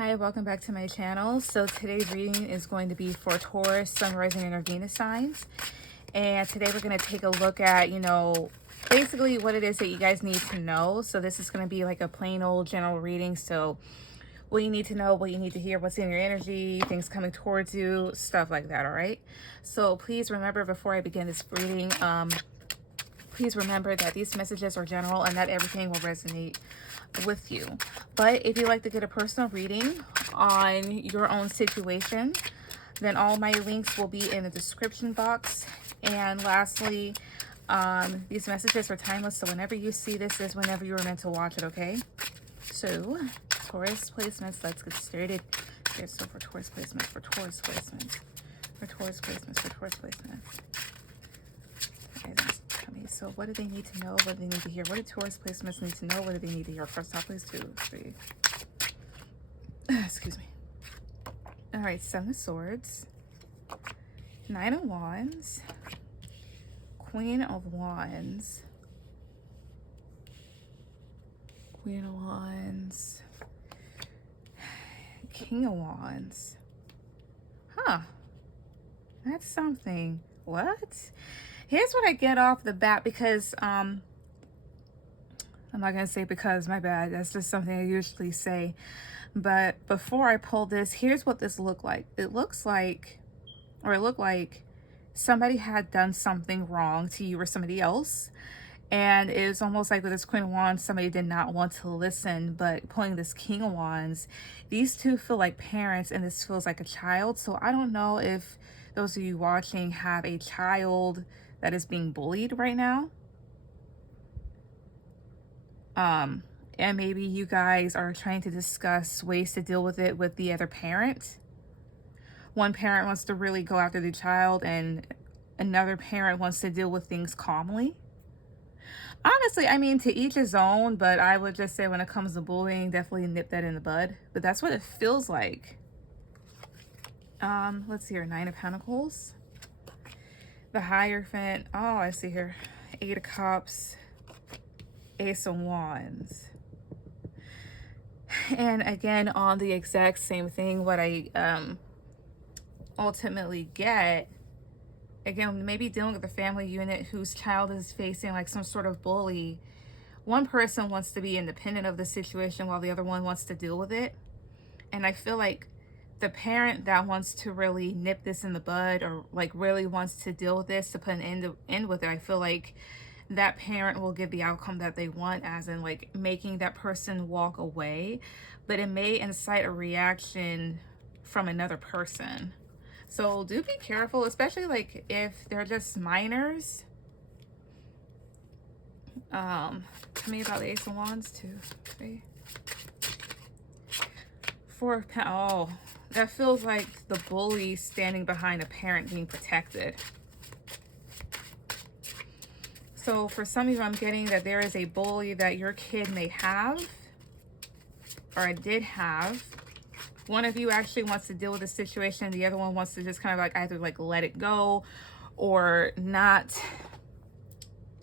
Hi, welcome back to my channel. So today's reading is going to be for Taurus, Sun, Rising, and Venus signs. And today we're going to take a look at, basically what it is that you guys need to know. So this is going to be like a plain old general reading. So what you need to know, what you need to hear, what's in your energy, things coming towards you, stuff like that, all right? So please remember before I begin this reading, please remember that these messages are general and not everything will resonate with you. But if you'd like to get a personal reading on your own situation, then all my links will be in the description box. And lastly, these messages are timeless, so whenever you see this is whenever you were meant to watch it, okay? So, Taurus placements, let's get started. Okay, so for Taurus placements, for Taurus placements, for Taurus placements, for Taurus placements. Okay, so what do they need to know? What do they need to hear? What do Taurus placements need to know? What do they need to hear? First off, please, 2, 3. Excuse me. All right, 7 of Swords, 9 of Wands, Queen of Wands, Queen of Wands, King of Wands. Huh. That's something. What? Here's what I get off the bat because, I'm not going to say because, my bad. That's just something I usually say. But before I pull this, here's what this looked like. It looked like somebody had done something wrong to you or somebody else. And it was almost like with this Queen of Wands, somebody did not want to listen. But pulling this King of Wands, these two feel like parents and this feels like a child. So I don't know if those of you watching have a child that is being bullied right now. And maybe you guys are trying to discuss ways to deal with it with the other parent. One parent wants to really go after the child and another parent wants to deal with things calmly. Honestly, I mean, to each his own, but I would just say when it comes to bullying, definitely nip that in the bud. But that's what it feels like. Let's see here, 9 of Pentacles. The Hierophant. Oh, I see here. 8 of Cups. Ace of Wands. And again, on the exact same thing, what I ultimately get, again, maybe dealing with a family unit whose child is facing like some sort of bully. One person wants to be independent of the situation while the other one wants to deal with it. And I feel like the parent that wants to really nip this in the bud or like really wants to deal with this, to put an end with it, I feel like that parent will give the outcome that they want, as in like making that person walk away, but it may incite a reaction from another person. So do be careful, especially like if they're just minors. Tell me about the Ace of Wands, 2, 3. 4 of Pentacles. Oh, that feels like the bully standing behind a parent being protected. So for some of you, I'm getting that there is a bully that your kid may have, or did have. One of you actually wants to deal with the situation. The other one wants to just kind of like either like let it go or not,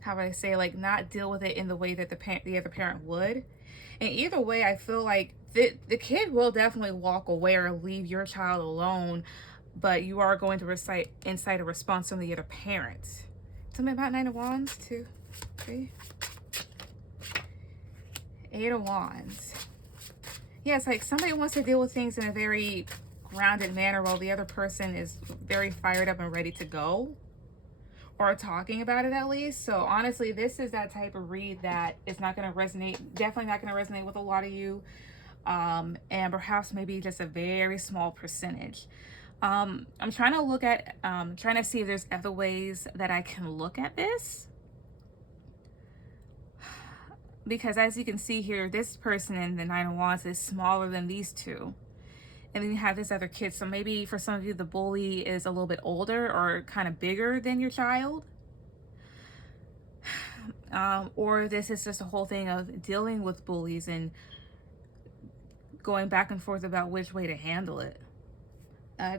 how would I say, like not deal with it in the way that the other parent would. And either way, I feel like the kid will definitely walk away or leave your child alone, but you are going to incite a response from the other parent. Tell me about 9 of Wands, 2, 3. 8 of Wands. Yeah, it's like somebody wants to deal with things in a very grounded manner while the other person is very fired up and ready to go, or talking about it at least. So honestly, this is that type of read that is not going to resonate, definitely not going to resonate with a lot of you, and perhaps maybe just a very small percentage. I'm trying to look at, trying to see if there's other ways that I can look at this. Because as you can see here, this person in the 9 of Wands is smaller than these two. And then you have this other kid. So maybe for some of you, the bully is a little bit older or kind of bigger than your child. Or this is just a whole thing of dealing with bullies and going back and forth about which way to handle it.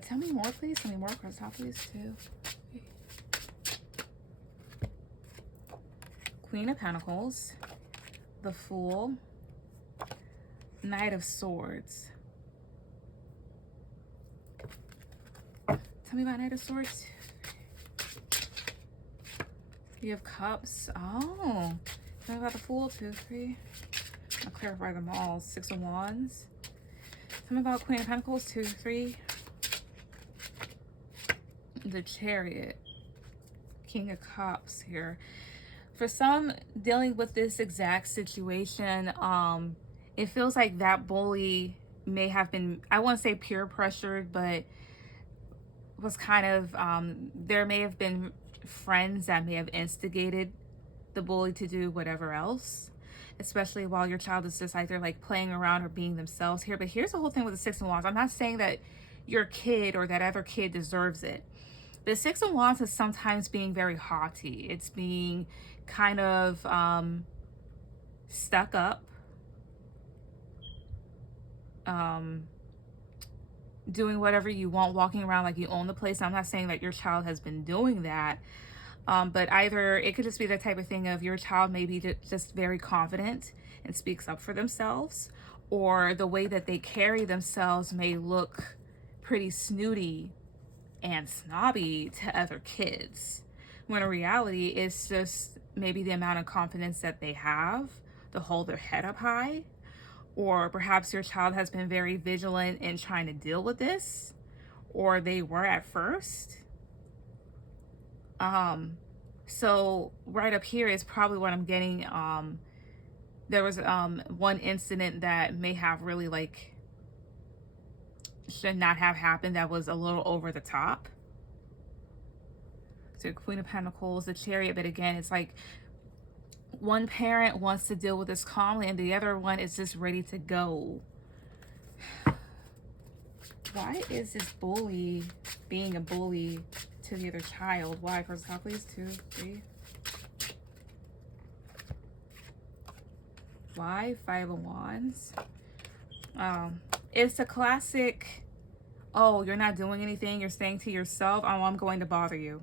Tell me more, please. Tell me more. Cross top, please, 2. Queen of Pentacles, the Fool, Knight of Swords. Tell me about Knight of Swords. You have Cups. Oh. Tell me about the Fool. 2, 3. I'll clarify them all. 6 of Wands. Tell me about Queen of Pentacles. 2, 3. The Chariot. King of Cups here. For some dealing with this exact situation, it feels like that bully may have been, I won't say peer pressured, but was kind of, there may have been friends that may have instigated the bully to do whatever else, especially while your child is just either like playing around or being themselves here. But here's the whole thing with the 6 of Wands. I'm not saying that your kid or that other kid deserves it. The 6 of Wands is sometimes being very haughty. It's being kind of stuck up, doing whatever you want, walking around like you own the place. I'm not saying that your child has been doing that, but either it could just be the type of thing of your child may be just very confident and speaks up for themselves, or the way that they carry themselves may look pretty snooty and snobby to other kids, when in reality it's just maybe the amount of confidence that they have to hold their head up high. Or perhaps your child has been very vigilant in trying to deal with this, or they were at first. So right up here is probably what I'm getting. There was one incident that may have really like should not have happened, that was a little over the top. So Queen of Pentacles, the Chariot, but again, it's like one parent wants to deal with this calmly and the other one is just ready to go. Why is this bully being a bully to the other child? Why? First top, please. 2, 3. Why? 5 of Wands. It's a classic, oh, you're not doing anything, you're staying to yourself, oh, I'm going to bother you.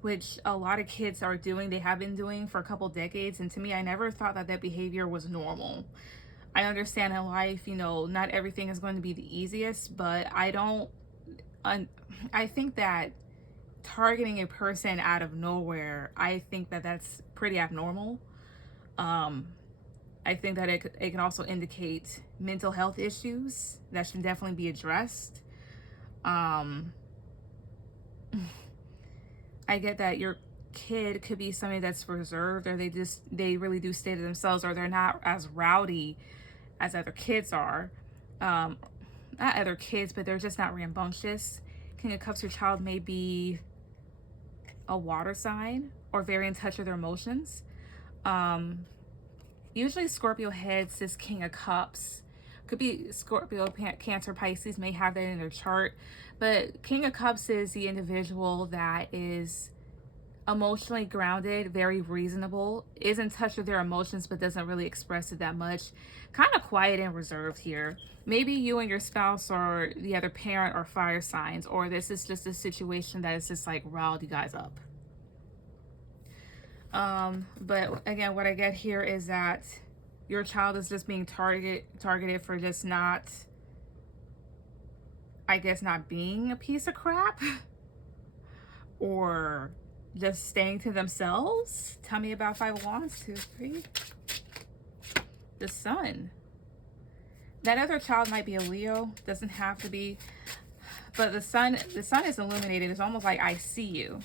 Which a lot of kids are doing, they have been doing for a couple decades. And to me, I never thought that that behavior was normal. I understand in life, you know, not everything is going to be the easiest, but I think that targeting a person out of nowhere, I think that that's pretty abnormal. I think that it can also indicate mental health issues that should definitely be addressed. I get that your kid could be somebody that's reserved, or they really do stay to themselves, or they're not as rowdy as other kids are. Not other kids, but they're just not rambunctious. King of Cups, your child may be a water sign or very in touch with their emotions. Usually Scorpio heads, this King of Cups. Could be Scorpio, Cancer, Pisces may have that in their chart. But King of Cups is the individual that is emotionally grounded, very reasonable, is in touch with their emotions, but doesn't really express it that much. Kind of quiet and reserved here. Maybe you and your spouse or the other parent are fire signs, or this is just a situation that is just like riled you guys up. But again, what I get here is that your child is just being targeted for just not, I guess, not being a piece of crap or just staying to themselves. Tell me about 5 of Wands. 2, 3. The Sun. That other child might be a Leo, doesn't have to be, but the sun is illuminated. It's almost like I see you.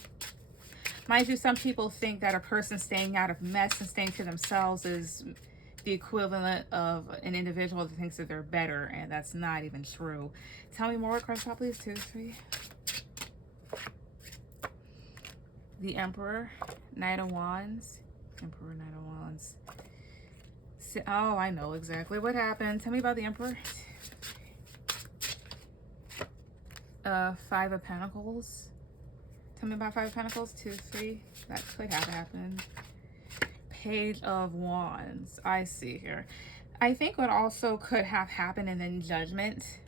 Mind you, some people think that a person staying out of mess and staying to themselves is the equivalent of an individual that thinks that they're better, and that's not even true. Tell me more, cross top, please. 2, 3. The Emperor, Knight of Wands. Emperor, Knight of Wands. Oh, I know exactly what happened. Tell me about the Emperor. 5 of Pentacles. Tell me about 5 of Pentacles. 2, 3. That could have happened. Page of Wands. I see here. I think what also could have happened, and then Judgment.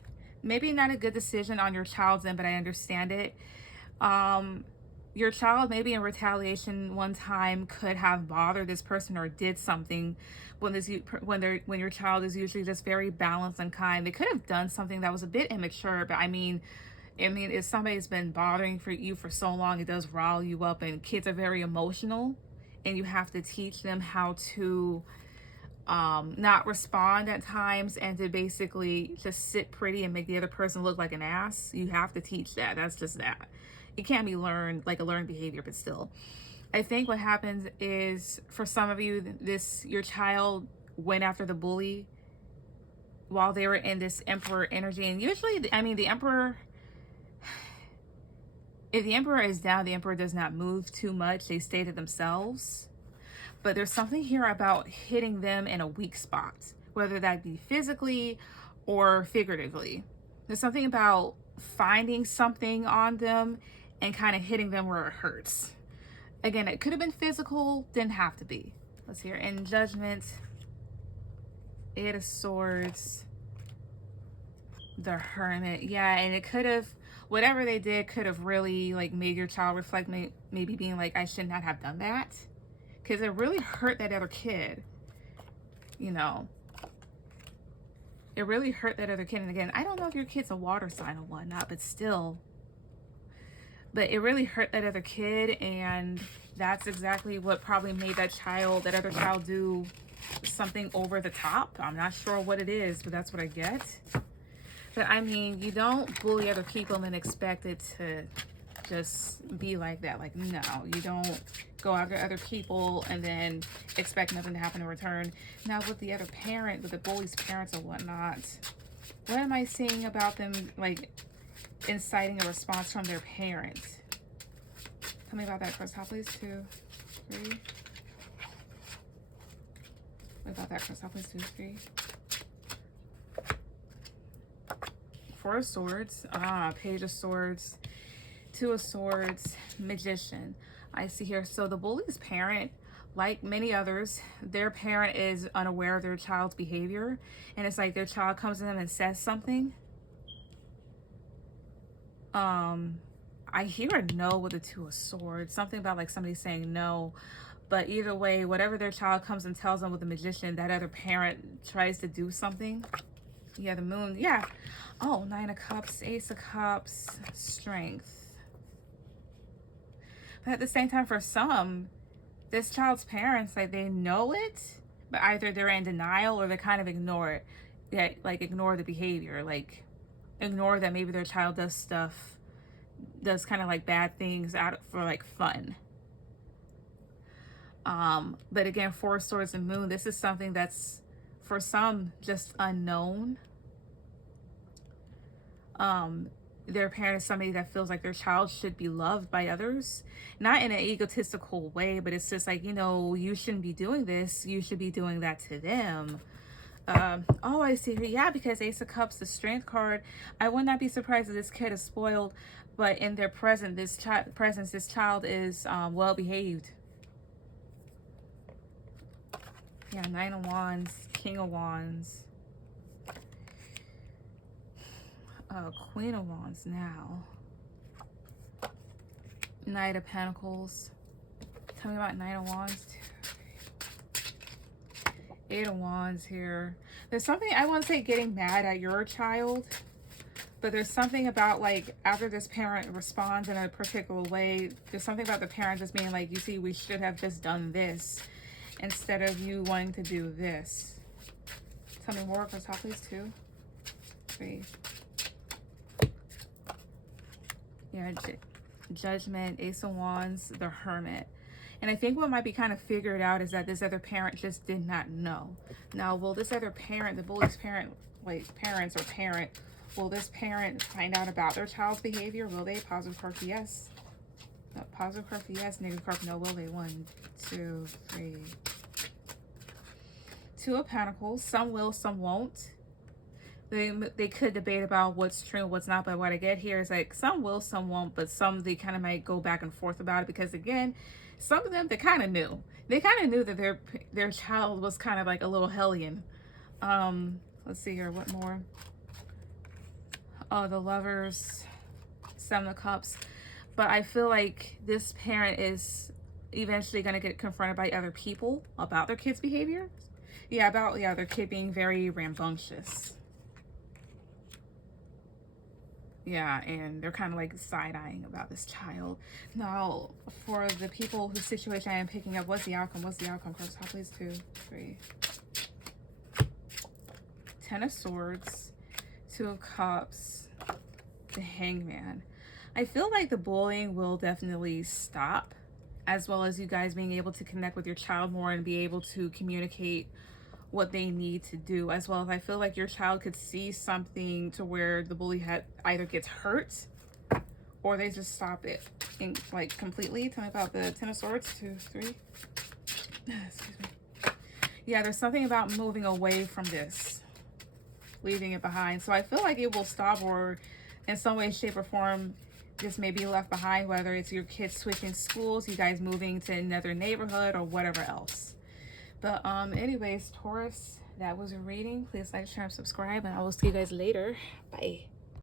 Maybe not a good decision on your child's end, but I understand it. Your child, maybe in retaliation one time, could have bothered this person or did something when your child is usually just very balanced and kind. They could have done something that was a bit immature, but I mean, I mean, if somebody's been bothering for you for so long, it does rile you up, and kids are very emotional, and you have to teach them how to not respond at times, and to basically just sit pretty and make the other person look like an ass. You have to teach that. That's just that. It can't be learned, like a learned behavior, but still. I think what happens is, for some of you, your child went after the bully while they were in this emperor energy. And usually, I mean, the emperor, if the emperor is down, the emperor does not move too much. They stay to themselves. But there's something here about hitting them in a weak spot, whether that be physically or figuratively. There's something about finding something on them and kind of hitting them where it hurts. Again, it could have been physical, didn't have to be. Let's hear. In Judgment, Eight of Swords, the Hermit. Yeah, and it could have, whatever they did could have really like made your child reflect, maybe being like, I should not have done that. Because it really hurt that other kid, you know. It really hurt that other kid. And again, I don't know if your kid's a water sign or whatnot, but still. But it really hurt that other kid, and that's exactly what probably made that other child do something over the top. I'm not sure what it is, but that's what I get. But I mean, you don't bully other people and expect it to just be like that. Like, no, you don't go after other people and then expect nothing to happen in return. Now with the other parent, with the bully's parents or whatnot, what am I seeing about them, like, inciting a response from their parent? Tell me about that, Chris. How please? 2, 3. What about that, Chris? How please? 2, 3. 4 of Swords. Page of Swords. 2 of Swords. Magician. I see here. So the bully's parent, like many others, their parent is unaware of their child's behavior, and it's like their child comes to them and says something. I hear a no with the 2 of Swords. Something about like somebody saying no. But either way, whatever their child comes and tells them with the Magician, that other parent tries to do something. Yeah, the Moon. Yeah. Oh, 9 of Cups, Ace of Cups, Strength. But at the same time, for some, this child's parents, like, they know it, but either they're in denial or they kind of ignore it. Yeah, like, ignore the behavior. Like, ignore that maybe their child does stuff, does kind of like bad things for like fun. But again, 4 Swords and Moon, this is something that's for some just unknown. Their parent is somebody that feels like their child should be loved by others, not in an egotistical way, but it's just like, you know, you shouldn't be doing this, you should be doing that to them. Oh, I see here. Yeah, because Ace of Cups, the Strength card, I would not be surprised if this kid is spoiled, but in their this child is well behaved. Yeah, 9 of Wands, King of Wands, Queen of Wands now, Knight of Pentacles. Tell me about 9 of Wands. 8 of Wands here. There's something, I won't say getting mad at your child, but there's something about like after this parent responds in a particular way, there's something about the parent just being like, you see, we should have just done this instead of you wanting to do this. Tell me more for top please. 2, 3. Yeah, Judgment, Ace of Wands, the Hermit. And I think what might be kind of figured out is that this other parent just did not know. Now, will this other parent, the bully's parent, like parents or parent, will this parent find out about their child's behavior? Will they? Positive card for yes. No, positive card for yes, negative card for no. Will they? 1, 2, 3. 2 of Pentacles. Some will, some won't. They could debate about what's true and what's not, but what I get here is like some will, some won't, but some they kind of might go back and forth about it because again, some of them they kind of knew. They kind of knew that their child was kind of like a little hellion. Let's see here, what more? Oh, the Lovers, 7 of Cups. But I feel like this parent is eventually going to get confronted by other people about their kid's behavior. Yeah, about their kid being very rambunctious. Yeah, and they're kind of like side-eyeing about this child. Now, for the people whose situation I am picking up, what's the outcome? What's the outcome? Cross top, please. 2, 3. 10 of Swords, 2 of Cups, the Hangman. I feel like the bullying will definitely stop, as well as you guys being able to connect with your child more and be able to communicate what they need to do, as well as I feel like your child could see something to where the bully either gets hurt or they just stop it like completely. Tell me about the 10 of Swords. 2, 3. Excuse me. Yeah, there's something about moving away from this, leaving it behind. So I feel like it will stop, or in some way, shape, or form, this may be left behind, whether it's your kids switching schools, you guys moving to another neighborhood, or whatever else. But anyways, Taurus, that was a reading. Please like, share, and subscribe, and I will see you guys later. Bye.